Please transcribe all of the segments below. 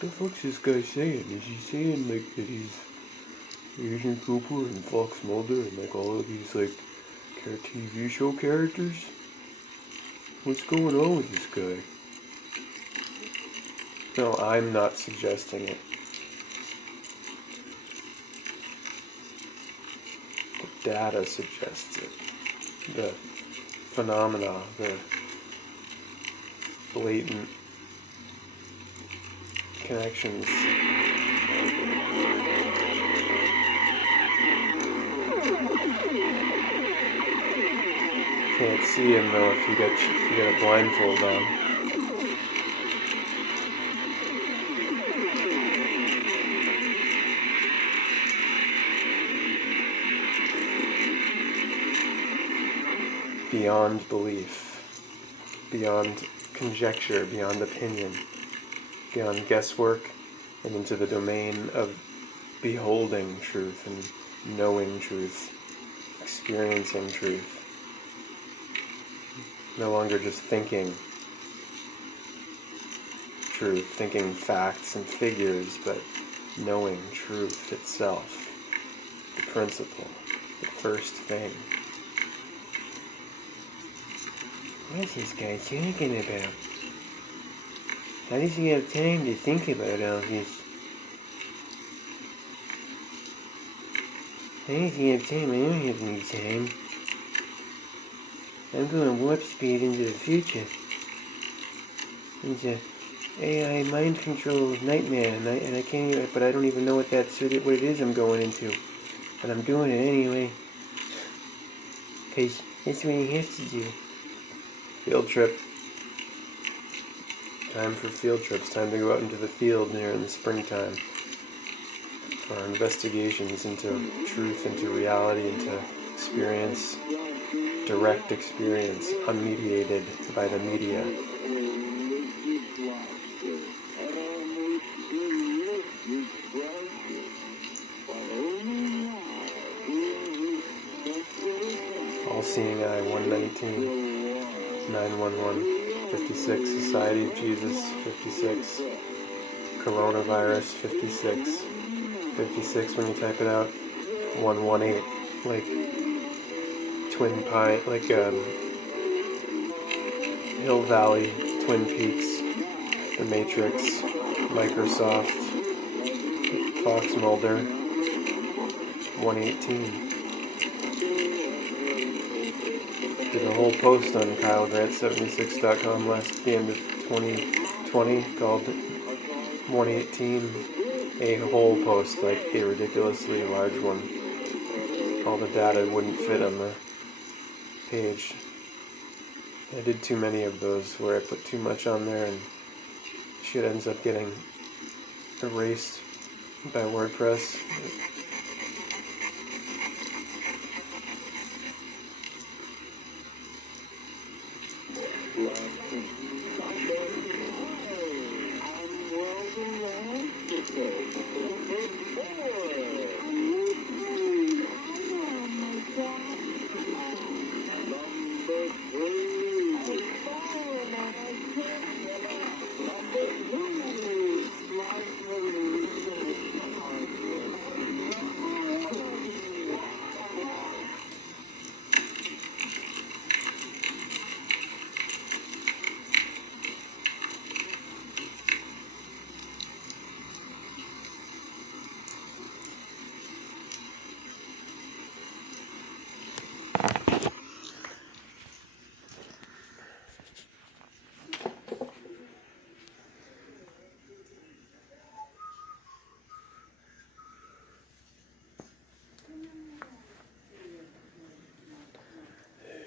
The fuck's this guy saying? Is he saying like that he's Agent Cooper and Fox Mulder and like all of these like TV show characters? What's going on with this guy? No, I'm not suggesting it. The data suggests it. The phenomena, the blatant connections. Can't see him though if you get a blindfold on. Beyond belief, beyond conjecture, beyond opinion, beyond guesswork, and into the domain of beholding truth and knowing truth, experiencing truth. No longer just thinking truth, thinking facts and figures, but knowing truth itself, the principle, the first thing. What is this guy talking about? How does he have time to think about all this? How does he have time? I don't have any time. I'm going warp speed into the future. It's a AI mind control nightmare, and I can't even, but I don't even know what it is I'm going into. But I'm doing it anyway. Because that's what he has to do. Field trip. Time for field trips. Time to go out into the field there in the springtime. For our investigations into truth, into reality, into experience. Direct experience, unmediated by the media. All-Seeing Eye, 119, 911, 56, Society of Jesus, 56, Coronavirus, 56, 56 when you type it out, 118, like Twin Pine, like Hill Valley, Twin Peaks, The Matrix, Microsoft, Fox Mulder, 118. Did a whole post on KyleGrant76.com at the end of 2020 called 118. A whole post, like a ridiculously large one. All the data wouldn't fit on the page. I did too many of those where I put too much on there and shit ends up getting erased by WordPress.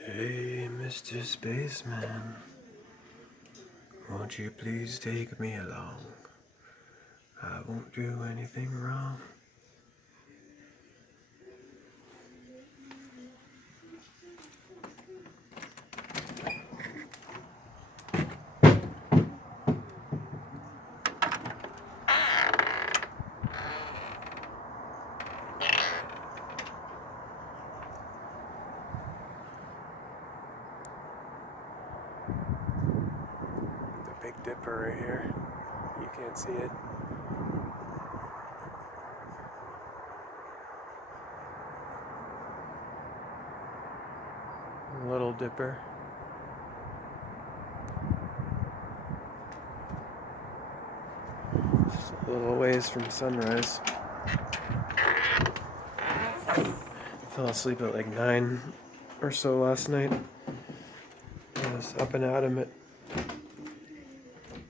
Hey, Mr. Spaceman, won't you please take me along? I won't do anything wrong. The Big Dipper right here. You can't see it. double dipper. Just a little ways from sunrise. Fell asleep at like 9 or so last night. I was up and at him at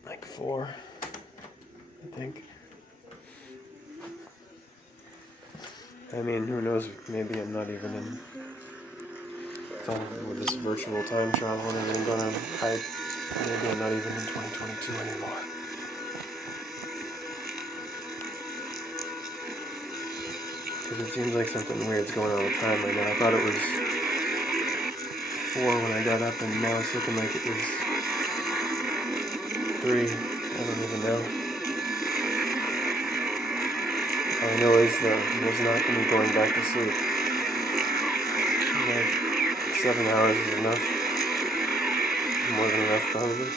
like 4, I think. I mean, who knows, maybe I'm not even in with this virtual time travel and everything going on. Maybe I'm not even in 2022 anymore. Because it seems like something weird's going on all the time right now. I thought it was 4 when I got up, and now it's looking like it was 3. I don't even know. All I know is though, there's not any going back to sleep. Like 7 hours is enough. More than enough, probably.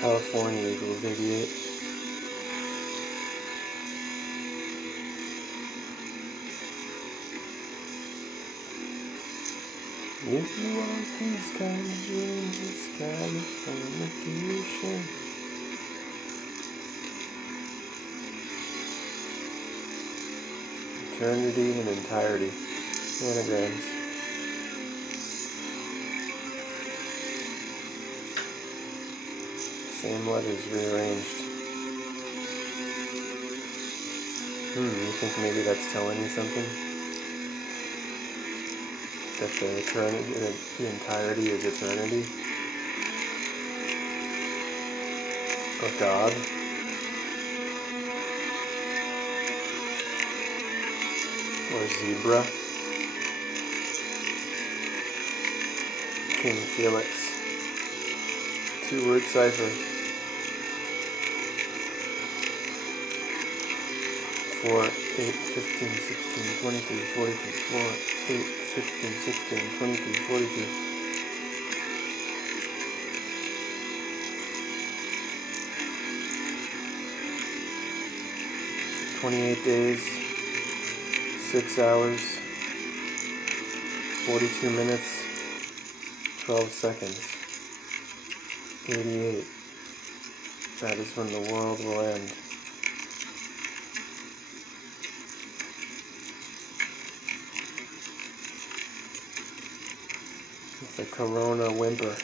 California equals 88. If you want these kind of dreams, it's Californication. Eternity and entirety. Anagrams. Same letters rearranged. You think maybe that's telling you something? That the entirety is eternity? Or God? Or zebra? King Felix. 2-word cipher. 4, 8, 15, 16, 22, 42. 4, 8, 15, 16, 22, 42. 28 days, 6 hours, 42 minutes, 12 seconds. 88. That is when the world will end. With the corona whimper.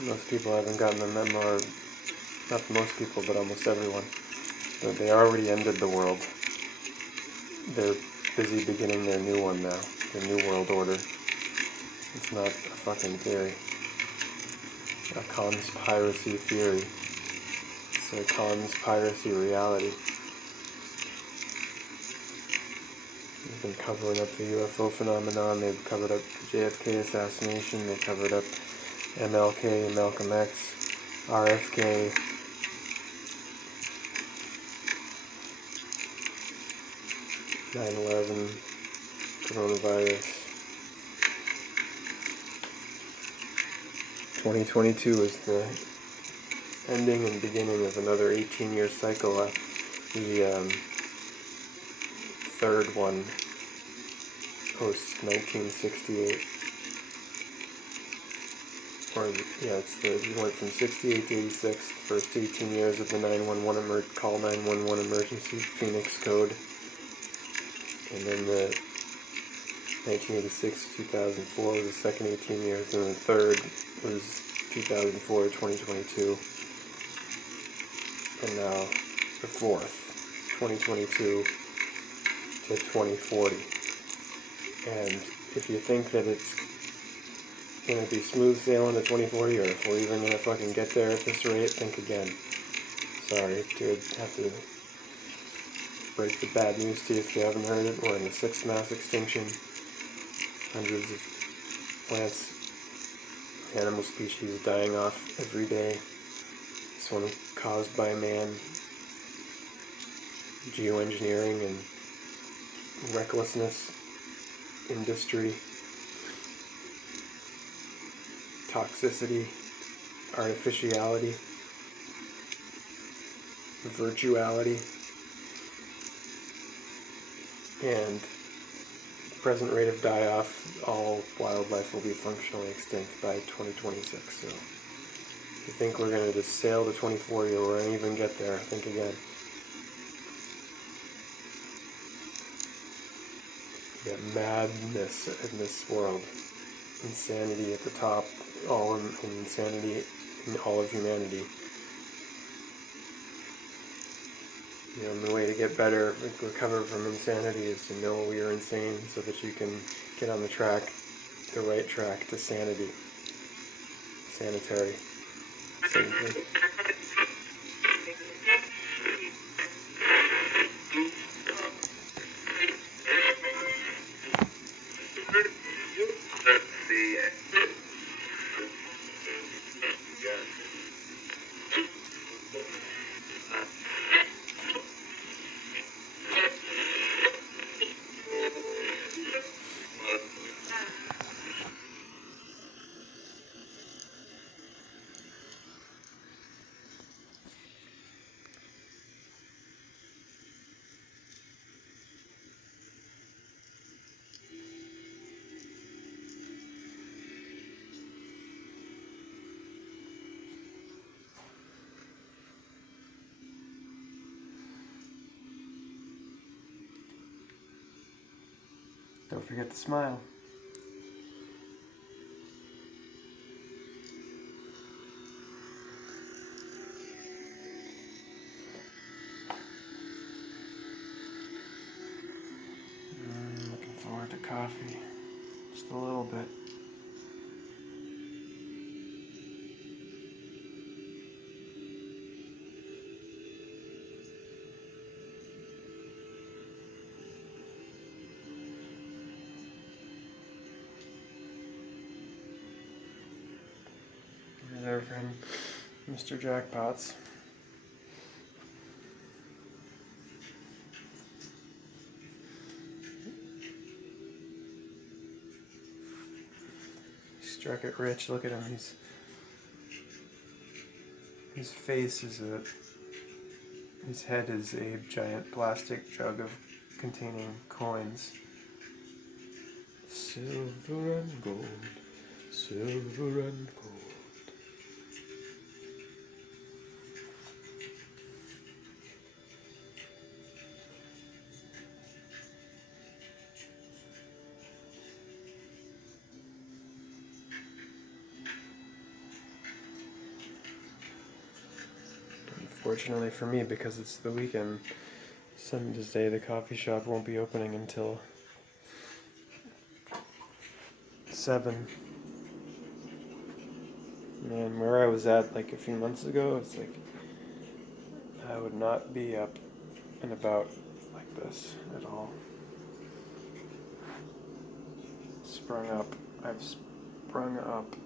Most people haven't gotten the memo, or not most people, but almost everyone, that they already ended the world. They're busy beginning their new one now, their new world order. It's not a fucking theory, a conspiracy theory. It's a conspiracy reality. They've been covering up the UFO phenomenon, they've covered up the JFK assassination, they covered up MLK, Malcolm X, RFK. 9/11, coronavirus. 2022 is the ending and beginning of another 18-year cycle. The third one post 1968. It went from 68 to 86, the first 18 years of the 911 call 911 emergency Phoenix code, and then the 1986 to 2004 was the second 18 years, and the third was 2004 to 2022, and now the fourth, 2022 to 2040. And if you think that it's going to be smooth sailing to 2040, or if we're even going to fucking get there at this rate, think again. Sorry to have to break the bad news to you if you haven't heard it. We're in the sixth mass extinction. Hundreds of plants, animal species dying off every day. This one caused by man, geoengineering and recklessness, industry, toxicity, artificiality, virtuality, and present rate of die-off. All wildlife will be functionally extinct by 2026. So if you think we're going to just sail to 2040 or we're going to even get there, think again. You got madness in this world, insanity at the top, all in insanity in all of humanity. The only way to get better, recover from insanity, is to know we are insane so that you can get on the right track to sanity. Sanitary. Same thing. Don't forget to smile. Looking forward to coffee. Just a little bit. Our friend Mr. Jackpots. He struck it rich. Look at him. His face is his head is a giant plastic jug containing coins. Silver and gold, silver and gold. Unfortunately for me, because it's the weekend, Sunday the coffee shop won't be opening until 7. And where I was at like a few months ago, it's like I would not be up and about like this at all. I've sprung up.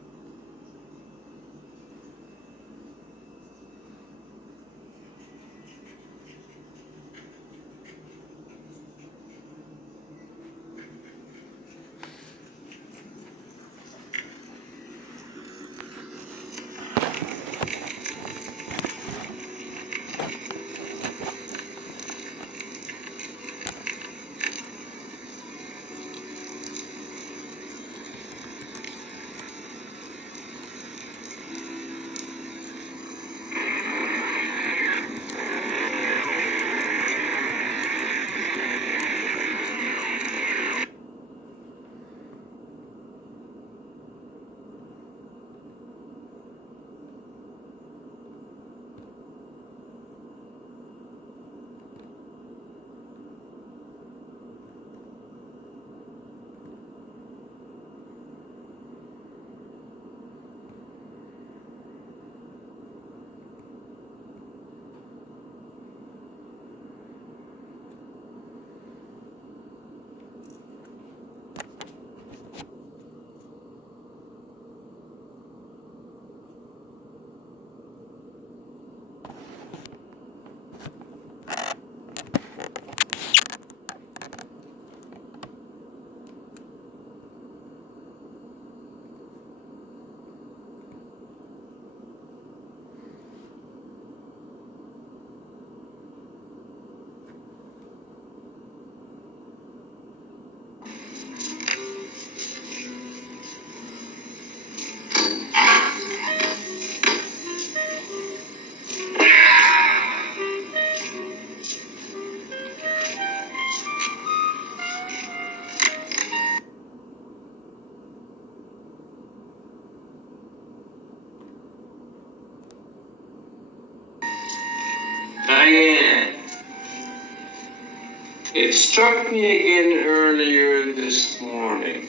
It struck me again earlier this morning.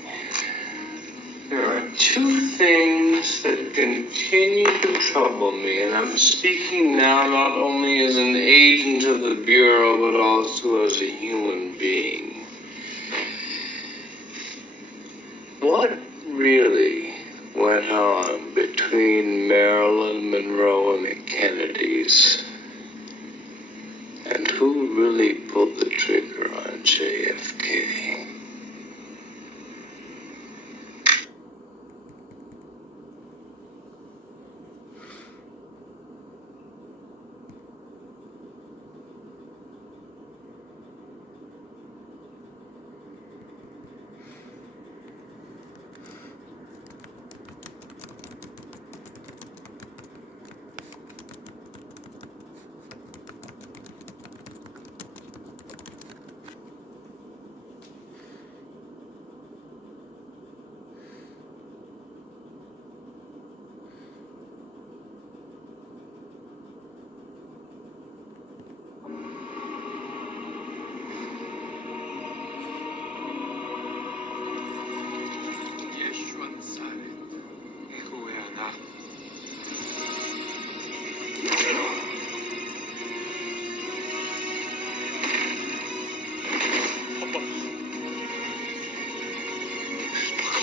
There are two things that continue to trouble me, and I'm speaking now not only as an agent of the Bureau, but also as a human being. What really went on between Marilyn Monroe and the Kennedys? And who really pulled the trigger on JFK?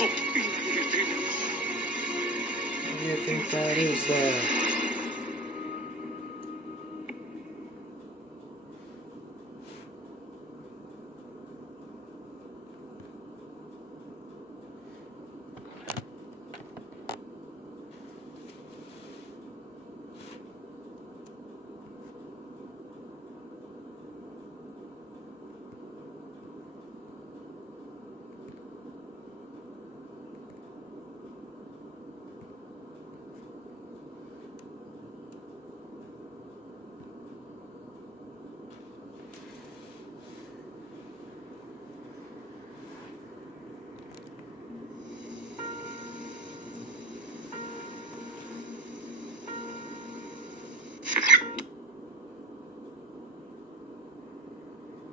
What do you think that is there?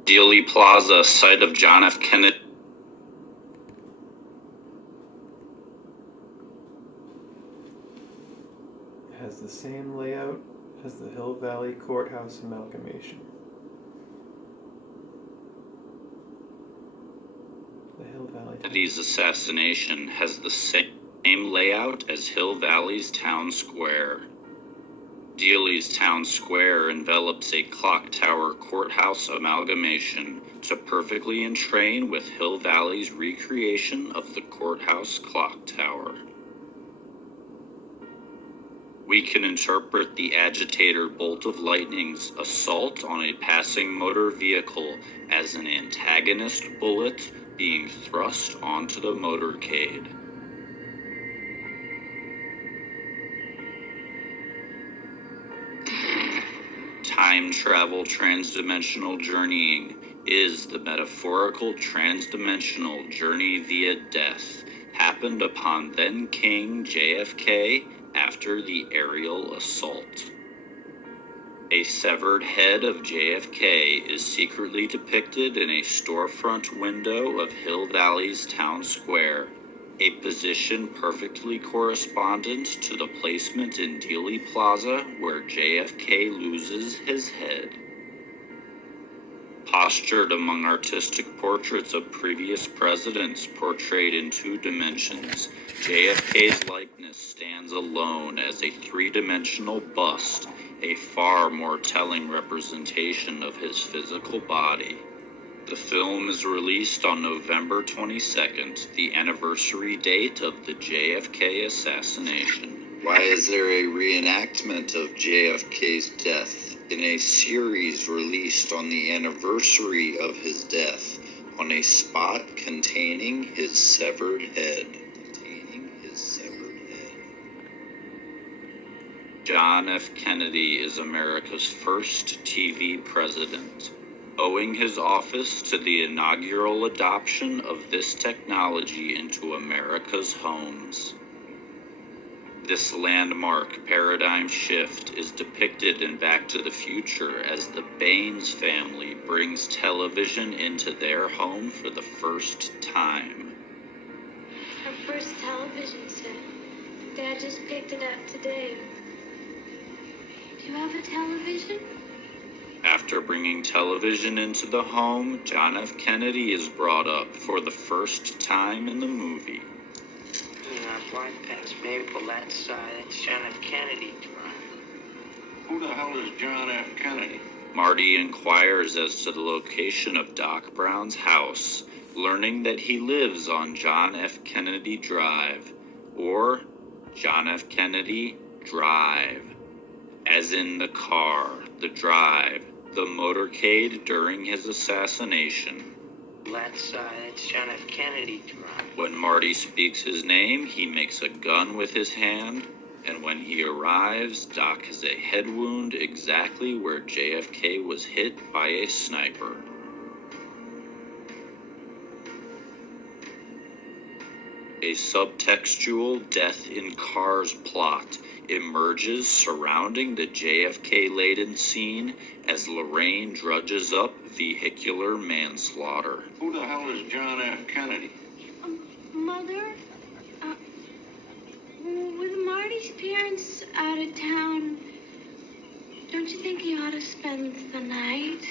Dealey Plaza, site of John F. Kennedy. It has the same layout as the Hill Valley Courthouse amalgamation. The Hill Valley. Kennedy's assassination has the same layout as Hill Valley's town square. Dealey's town square envelops a clock tower courthouse amalgamation to perfectly entrain with Hill Valley's recreation of the courthouse clock tower. We can interpret the agitator bolt of lightning's assault on a passing motor vehicle as an antagonist bullet being thrust onto the motorcade. Time travel transdimensional journeying is the metaphorical transdimensional journey via death happened upon then King JFK after the aerial assault. A severed head of JFK is secretly depicted in a storefront window of Hill Valley's town square, a position perfectly correspondent to the placement in Dealey Plaza where JFK loses his head. Postured among artistic portraits of previous presidents portrayed in two dimensions, JFK's likeness stands alone as a three-dimensional bust, a far more telling representation of his physical body. The film is released on November 22nd, the anniversary date of the JFK assassination. Why is there a reenactment of JFK's death in a series released on the anniversary of his death on a spot containing his severed head? John F. Kennedy is America's first TV president, owing his office to the inaugural adoption of this technology into America's homes. This landmark paradigm shift is depicted in Back to the Future as the Baines family brings television into their home for the first time. Our first television set. Dad just picked it up today. Do you have a television? After bringing television into the home, John F. Kennedy is brought up for the first time in the movie. Flight past Maple, that's John F. Kennedy Drive. Who the hell is John F. Kennedy? Marty inquires as to the location of Doc Brown's house, learning that he lives on John F. Kennedy Drive, or John F. Kennedy Drive, as in the car, the drive, the motorcade during his assassination. That's John F. Kennedy Drive. When Marty speaks his name, he makes a gun with his hand, and when he arrives, Doc has a head wound exactly where JFK was hit by a sniper. A subtextual death in cars plot emerges surrounding the JFK-laden scene as Lorraine drudges up vehicular manslaughter. Who the hell is John F. Kennedy? Mother? With Marty's parents out of town, don't you think you ought to spend the night?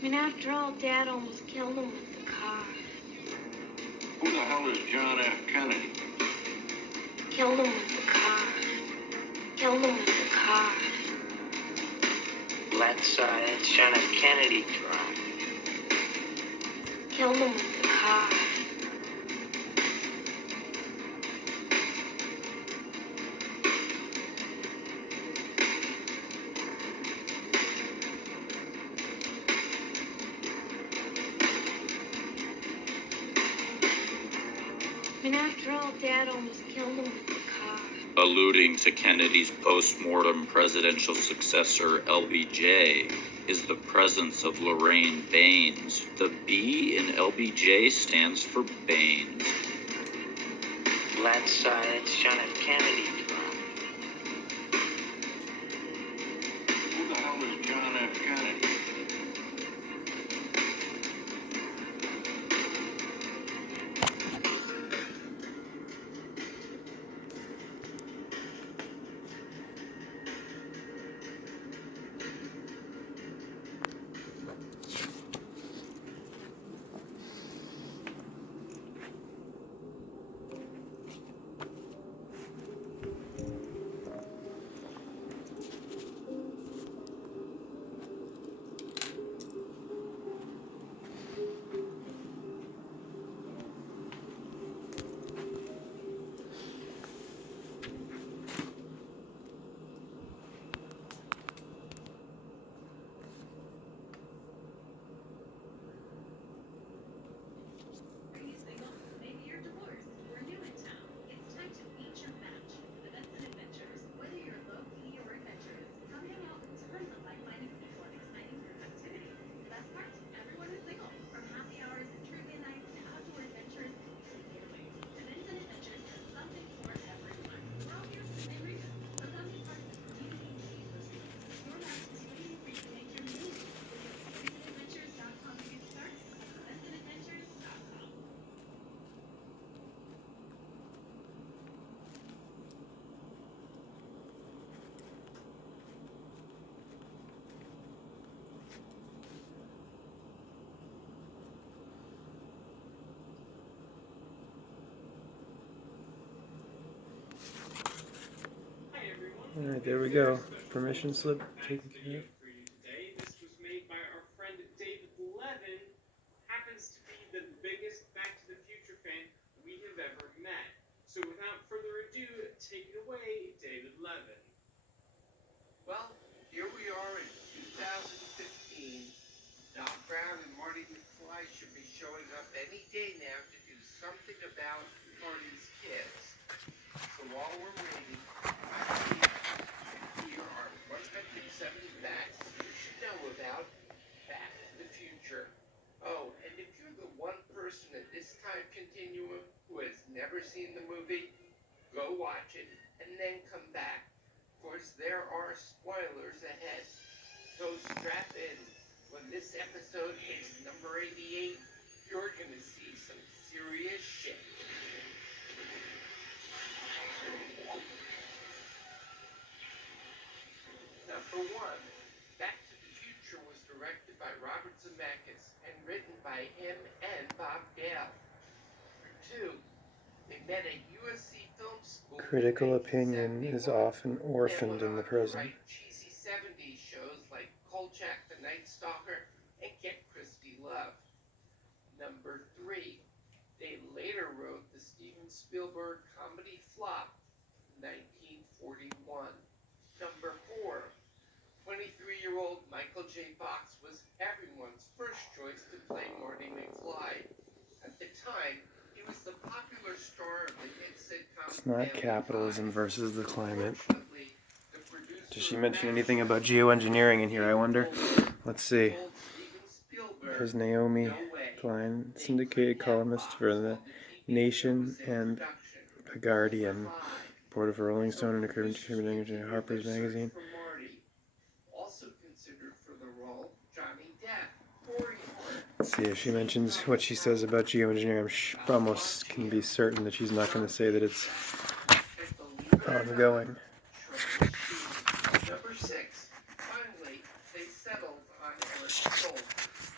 I mean, after all, Dad almost killed him with the car. Who the hell is John F. Kennedy? Killed him with the car. Killed him with the car. That's John F. Kennedy Drive. Killed him with the car. I mean, after all, Dad almost killed him with the car. Alluding to Kennedy's post-mortem presidential successor, LBJ, is the presence of Lorraine Baines. The B in LBJ stands for Baines. That's John F. Kennedy Drive. Who the hell is John F. Kennedy? All right, there we go. Permission slip taken care of. This was made by our friend David Levin, happens to be the biggest Back to the Future fan we have ever met. So without further ado, take it away, David Levin. Well, here we are in 2015. Doc Brown and Marty McFly should be showing up any day now to do something about Marty's kids. So while we're waiting, here are 170 facts you should know about Back to the Future. Oh, and if you're the one person in this time continuum who has never seen the movie, go watch it and then come back. Of course, there are spoilers ahead. So strap in. When this episode hits number 88, you're gonna see some serious shit. Number 1. Back to the Future was directed by Robert Zemeckis and written by him and Bob Gale. Number 2. They met at USC Film School. Critical opinion is often orphaned in the present. Cheesy 70s shows like Kolchak the Night Stalker and Get Christie Love. Number 3. They later wrote the Steven Spielberg comedy flop, 1941. Number 4. 23-year-old Michael J. Fox was everyone's first choice to play Marty McFly. At the time, he was the popular star of the hit sitcom. It's not capitalism versus the climate. Does she mention anything about geoengineering in here, I wonder? Let's see. There's Naomi Klein, syndicated columnist for The Nation and The Guardian, reporter for Rolling Stone and a contributor to Harper's Magazine. Also considered for the role, Johnny Depp. Let's see if she mentions what she says about geoengineering. I'm almost can be certain that she's not going to say that it's ongoing. Number 6. Finally, they settled on Eric Stoltz,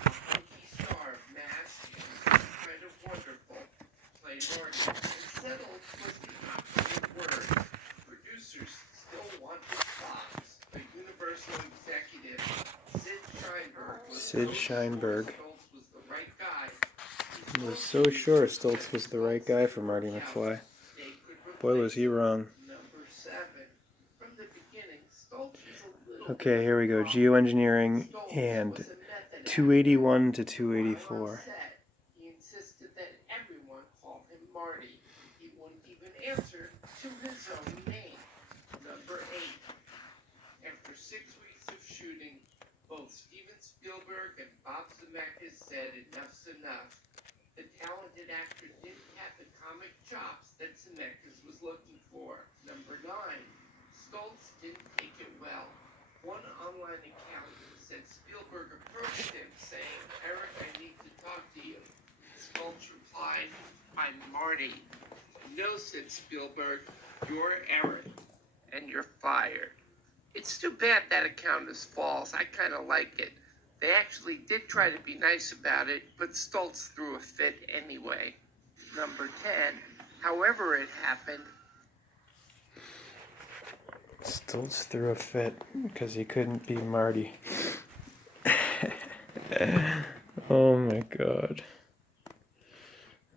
a funky star of Mask and Kind of Wonderful, played Marty. And settled was the operative word. Producers still wanted Fox. The Universal executive, Sid Sheinberg, was the right guy. I was so sure Stoltz was the right guy for Marty McFly. Boy, was he wrong. Number 7. From the beginning, Stoltz was a little. Okay, here we go. Geoengineering and 281 to 284. He insisted that everyone call him Marty. He wouldn't even answer to his own name. Number 8. After 6 weeks of shooting, both Steven Spielberg and Bob Zemeckis said enough's enough. The talented actor didn't have the comic chops that Zemeckis was looking for. Number 9. Stoltz didn't take it well. One online account said Spielberg approached him saying, "Eric, I need to talk to you." Stoltz replied, "I'm Marty." "No," said Spielberg, "you're Eric, and you're fired." It's too bad that account is false. I kind of like it. They actually did try to be nice about it, but Stoltz threw a fit anyway. Number 10. However it happened, Stoltz threw a fit because he couldn't be Marty. Oh my god.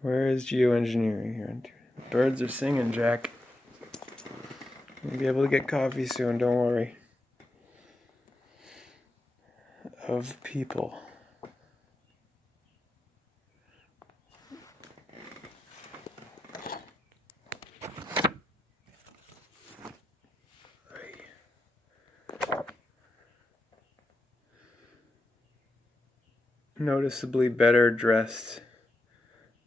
Where is geoengineering here? The birds are singing, Jack. You'll be able to get coffee soon, don't worry. Of people. Noticeably better dressed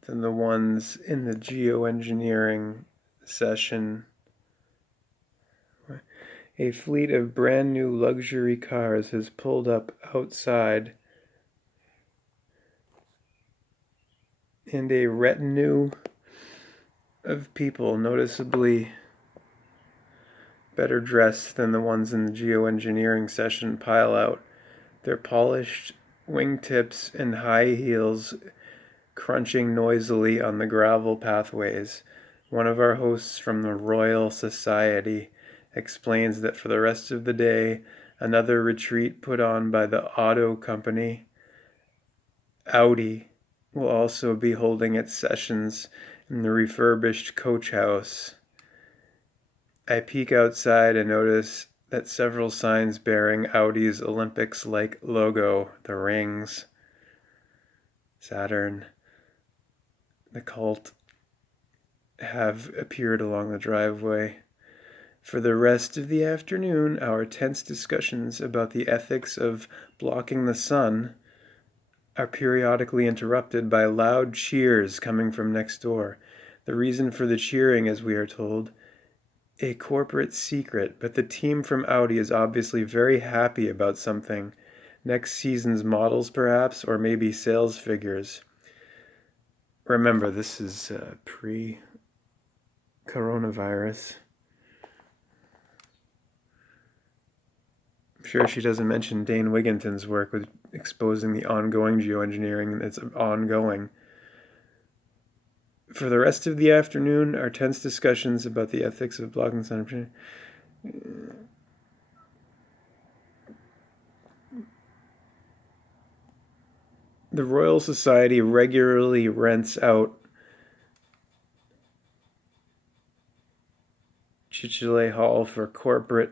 than the ones in the geoengineering session. A fleet of brand new luxury cars has pulled up outside, and a retinue of people noticeably better dressed than the ones in the geoengineering session pile out, their polished wingtips and high heels crunching noisily on the gravel pathways. One of our hosts from the Royal Society explains that for the rest of the day, another retreat put on by the auto company, Audi, will also be holding its sessions in the refurbished coach house. I peek outside and notice that several signs bearing Audi's Olympics-like logo, the rings, Saturn, the cult, have appeared along the driveway. For the rest of the afternoon, our tense discussions about the ethics of blocking the sun are periodically interrupted by loud cheers coming from next door. The reason for the cheering, as we are told, a corporate secret, but the team from Audi is obviously very happy about something. Next season's models, perhaps, or maybe sales figures. Remember, this is pre-coronavirus. I'm sure she doesn't mention Dane Wigginton's work with exposing the ongoing geoengineering that's ongoing. For the rest of the afternoon are tense discussions about the ethics of blocking sun. The Royal Society regularly rents out Chicheley Hall for corporate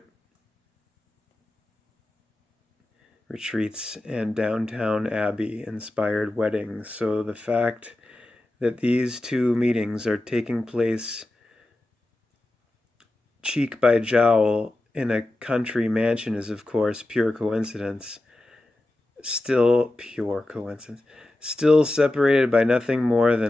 retreats and Downtown Abbey inspired weddings. So the fact that these two meetings are taking place cheek by jowl in a country mansion is, of course, pure coincidence. Still pure coincidence. Still separated by nothing more than a